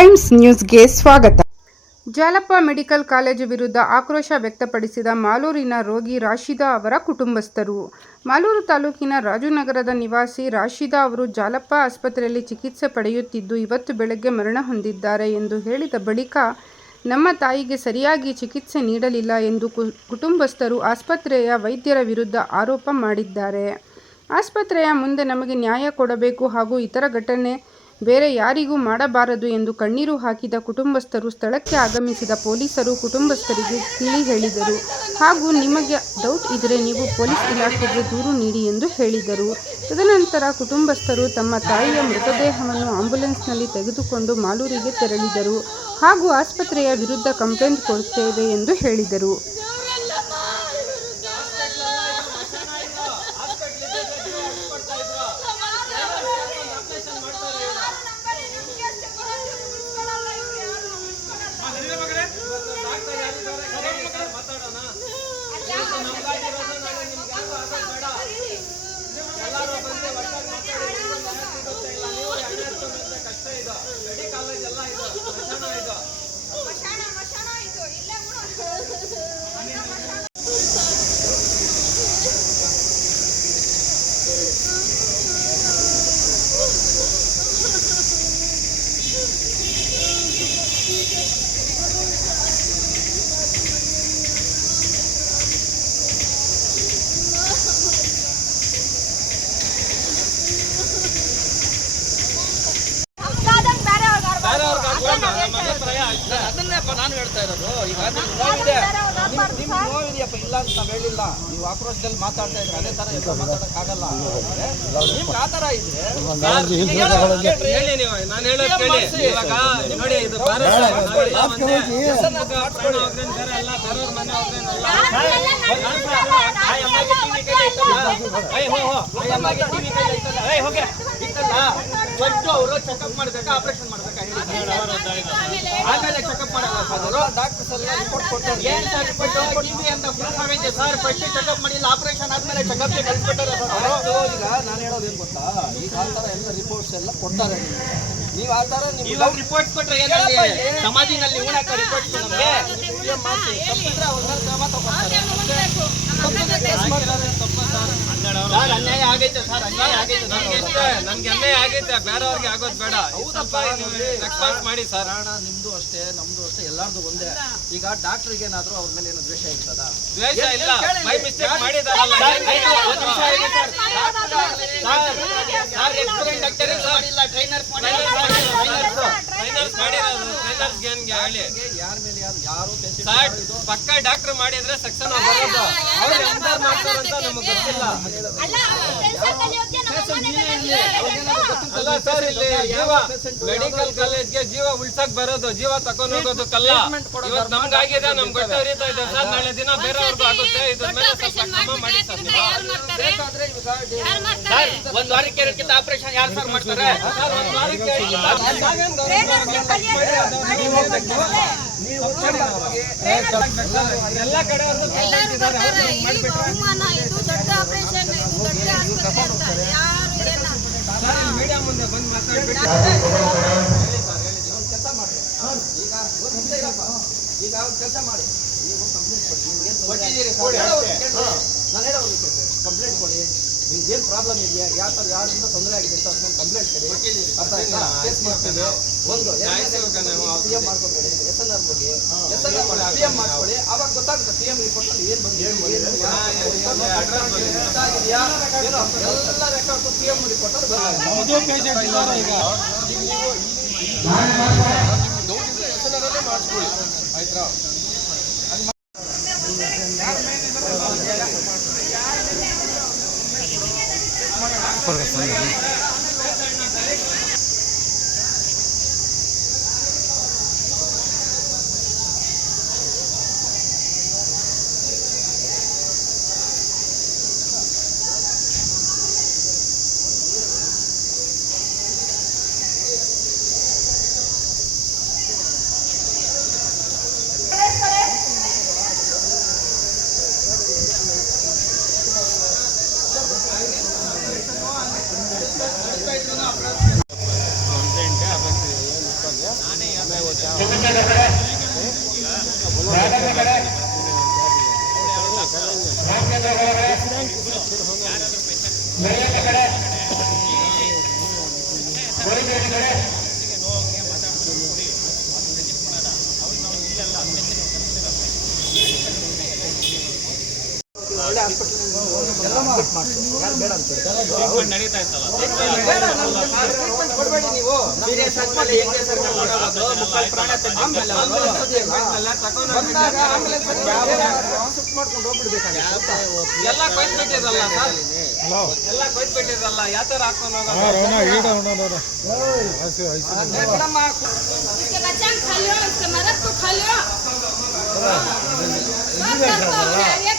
Times ನ್ಯೂಸ್ಗೆ ಸ್ವಾಗತ. Jalappa medical college ವಿರುದ್ಧ ಆಕ್ರೋಶ ವ್ಯಕ್ತಪಡಿಸಿದ ಮಾಲೂರಿನ ರೋಗಿ ರಾಶಿದಾ ಅವರ ಕುಟುಂಬಸ್ಥರು. ಮಾಲೂರು ತಾಲೂಕಿನ ರಾಜುನಗರದ ನಿವಾಸಿ ರಾಶಿದಾ ಅವರು ಜಾಲಪ್ಪ ಆಸ್ಪತ್ರೆಯಲ್ಲಿ ಚಿಕಿತ್ಸೆ ಪಡೆಯುತ್ತಿದ್ದು ಇವತ್ತು ಬೆಳಗ್ಗೆ ಮರಣ ಹೊಂದಿದ್ದಾರೆ ಎಂದು ಹೇಳಿದ ಬಳಿಕ ನಮ್ಮ ತಾಯಿಗೆ ಸರಿಯಾಗಿ ಚಿಕಿತ್ಸೆ ನೀಡಲಿಲ್ಲ ಎಂದು ಕುಟುಂಬಸ್ಥರು ಆಸ್ಪತ್ರೆಯ ವೈದ್ಯರ ವಿರುದ್ಧ ಆರೋಪ ಮಾಡಿದ್ದಾರೆ. ಆಸ್ಪತ್ರೆಯ ಮುಂದೆ ನಮಗೆ ನ್ಯಾಯ ಕೊಡಬೇಕು ಹಾಗೂ ಇತರ ಘಟನೆ ಬೇರೆ ಯಾರಿಗೂ ಮಾಡಬಾರದು ಎಂದು ಕಣ್ಣೀರು ಹಾಕಿದ ಕುಟುಂಬಸ್ಥರು ಸ್ಥಳಕ್ಕೆ ಆಗಮಿಸಿದ ಪೊಲೀಸರು ಕುಟುಂಬಸ್ಥರಿಗೆ ತಿಳಿ ಹೇಳಿದರು ಹಾಗೂ ನಿಮಗೆ ಡೌಟ್ ಇದ್ದರೆ ನೀವು ಪೊಲೀಸ್ ಇಲಾಖೆಗೆ ದೂರು ನೀಡಿ ಎಂದು ಹೇಳಿದರು. ತದನಂತರ ಕುಟುಂಬಸ್ಥರು ತಮ್ಮ ತಾಯಿಯ ಮೃತದೇಹವನ್ನು ಆಂಬ್ಯುಲೆನ್ಸ್ನಲ್ಲಿ ತೆಗೆದುಕೊಂಡು ಮಾಲೂರಿಗೆ ತೆರಳಿದರು ಹಾಗೂ ಆಸ್ಪತ್ರೆಯ ವಿರುದ್ಧ ಕಂಪ್ಲೇಂಟ್ ಕೊಡುತ್ತೇವೆ ಎಂದು ಹೇಳಿದರು. ನಾನು ಹೇಳ್ತಾ ಇರೋದು ಈಗ ನೋವಿದೆ, ನಿಮ್ಗೆ ನೋವಿದೆಯಪ್ಪ, ಇಲ್ಲ ಅಂತ ನಾವು ಹೇಳಿಲ್ಲ. ನೀವು ಆಕ್ರೋಶದಲ್ಲಿ ಮಾತಾಡ್ತಾ ಇದ್ರೆ ಅದೇ ತರ ಎಲ್ಲ ಮಾತಾಡಕ್ಕಾಗಲ್ಲ. ನಿಮ್ಗೆ ಆ ತರ ಇದ್ರೆ ಹೇಳಿ ನೀವು. ನಾನು ಹೇಳೋದು ಕೇಳಿ. ಇವಾಗ ನೋಡಿ, ಇದು ಅವರು ಚೆಕಪ್ ಮಾಡ್ಬೇಕಾ ಆಪರೇಷನ್ ಮಾಡ್ಬೇಕಾ ಆಮೇಲೆ ಚೆಕಪ್ ಮಾಡೋದು ಡಾಕ್ಟರ್ಸ್ ಎಲ್ಲ ರಿಪೋರ್ಟ್ ಕೊಡ್ತಾರೆ. ಏನ್ ಸರ್ ರಿಪೋರ್ಟ್ ಟಿವಿ ಅಂತ ಪ್ರೂಫ್ ಸರ್, ಫಸ್ಟ್ ಚೆಕಪ್ ಮಾಡಿಲ್ಲ, ಆಪರೇಷನ್ ಆದ್ಮೇಲೆ ಚೆಕಪ್ಗೆ ಕಳಿಸ್ಬಿಟ್ಟಾರೆ. ಈಗ ನಾನು ಹೇಳೋದು ಏನ್ ಗೊತ್ತಾ, ಈಗ ಆ ಥರ ಎಲ್ಲ ರಿಪೋರ್ಟ್ಸ್ ಎಲ್ಲ ಕೊಡ್ತಾರೆ. ನೀವು ಆ ಥರ ನೀವು ರಿಪೋರ್ಟ್ ಕೊಟ್ಟರೆ ಏನಲ್ಲಿ ಸಮಾಧಿನಲ್ಲಿ ಉಣಕ್ಕೆ ರಿಪೋರ್ಟ್ಸ್ ನಮಗೆ ತಪ್ಪಿದ್ರೆ ಅವ್ರನ್ನ ಕ್ರಮ ತಗೊಳ್ತಾರೆ. ಸರ್ ಅನ್ಯಾಯ ಆಗೈತೆ, ಸರ್ ಅನ್ಯಾಯ ಆಗೈತೆ. ನನ್ಗೆ ಅನ್ಯಾಯ ಆಗೈತೆ, ಬೇರೆಯವ್ರಿಗೆ ಆಗೋದು ಬೇಡ. ರೆಸ್ಪಾನ್ಸ್ ಮಾಡಿ ಸರ್. ನಿಮ್ದು ಅಷ್ಟೇ, ನಮ್ದು ಅಷ್ಟೇ, ಎಲ್ಲಾರ್ದು ಒಂದೇ. ಈಗ ಡಾಕ್ಟರ್ಗೆ ಏನಾದ್ರು ಅವ್ರ ಮೇಲೆ ಏನೋ ದ್ವೇಷ ಇರ್ತದ? ದ್ವೇಷ ಇಲ್ಲ, ಬೈ ಮಿಸ್ಟೇಕ್ ಮಾಡಿದಾರಲ್ಲ. ಪಕ್ಕ ಡಾಕ್ಟರ್ ಮಾಡಿದ್ರೆ ಸಕ್ಸಸ್ ಬರೋದು. ಅವ್ರು ಎಂದಾರು ಮಾಡ್ತಾರಂತ ನಮಗೆ ಗೊತ್ತಿಲ್ಲ. ಅಲ್ಲ ಸರ್, ಇಲ್ಲಿ ಜೀವ ಮೆಡಿಕಲ್ ಕಾಲೇಜ್ಗೆ ಜೀವ ಉಳ್ಸಕ್ ಬರೋದು, ಜೀವ ತಕೊಂಡ್ ಹೋಗೋದಕ್ಕಲ್ಲ. ಇವತ್ತು ನಮ್ಗಾಗಿದೆ, ನಮ್ಗೆ ಗೊತ್ತ ಹರಿತಾ ಇದೆ ಸರ್. ನಾಳೆ ದಿನ ಬೇರೆಯವ್ರಿಗೂ ಆಗುತ್ತೆ. ಇದ್ರ ಮೇಲೆ ಸ್ವಲ್ಪ ಕ್ರಮ ಮಾಡಿ ಸರ್. ಒಂದ್ ವಾರಕ್ಕೆ ಎರಡಕ್ಕಿಂತ ಆಪರೇಷನ್ ಯಾರು ಸರ್ ಮಾಡ್ತಾರೆ? ಒಂದ್ ವಾರಕ್ಕೆ ಎಲ್ಲ ಕಡೆ ಮೀಡಿಯಾ ಮುಂದೆ ಬಂದು ಮಾತಾಡ್ಬಿಟ್ಟು ಈಗ ಕೆಲಸ ಮಾಡಿ, ಕಂಪ್ಲೇಂಟ್ ಕೊಡಿ. ನಿಮ್ಗೆ ಏನು ಪ್ರಾಬ್ಲಮ್ ಇದೆಯಾ, ಯಾವ ಥರ ಯಾರಿಂದ ತೊಂದರೆ ಆಗಿದೆ ಅಂತ ಅದನ್ನ ಕಂಪ್ಲೇಂಟ್ ಕೊಡಿ. ಅರ್ಥ ಆಯ್ತಾ? ಕೇಸ್ ಮಾಡ್ತೀವಿ. ಒಂದು ಪಿ ಎಂ ಮಾಡ್ಕೊಬೇಡಿ, ಎಸ್ ಎಲ್ ಆರ್ ಹೋಗಿ ಪಿ ಎಂ ಮಾಡ್ಕೊಳ್ಳಿ. ಆವಾಗ ಗೊತ್ತಾಗುತ್ತೆ ಪಿ ಎಂ ರಿಪೋರ್ಟ್ ಅಲ್ಲಿ ಏನು ಬಂದಿದೆ, ಗೊತ್ತಾಗಿದೆಯಾ ಏನೋ ಎಲ್ಲ ರೆಕಾರ್ಡ್ಸ್ ಪಿ ಎಂ ರಿಪೋರ್ಟ್ ಅಲ್ಲಿ ಮಾಡಿಸ್ಕೊಳ್ಳಿ. ಆಯ್ತಾ? ಟ್ರೀಟ್ಮೆಂಟ್ ಮಾಡಿಸಿ, ಯಾರು ಬೇಡ ಅಂತ ಟ್ರೀಟ್ಮೆಂಟ್ ಕೊಡಬೇಡಿ ನೀವು. ಸೀರಿಯಸ್ ಆದ್ಮೇಲೆ ಹೆಂಗೆ ಸರ್ ಮಾಡೋದು? ಮುಖ ಪ್ರಾಣ ಆಮೇಲೆ ಬಂದಾಗ ಆಂಬುಲೆನ್ಸ್ ಶಿಫ್ಟ್ ಮಾಡ್ಕೊಂಡು ಹೋಗ್ಬಿಡ್ಬೇಕಾಗಿತ್ತು. ಎಲ್ಲ ಕೊಯ್ದ್ಬಿಟ್ಟಿರಲ್ಲ ಸರ್, ಎಲ್ಲ ಕೊಯ್ದ್ಬಿಟ್ಟಿರಲ್ಲ, ಯಾವ ತರ ಹಾಕೊಂಡು ಹೋಗೋದು? ಮೇಡಮ್ इसके बच्चा खा लो, इसके मदद को खा लो। सब करता है, ये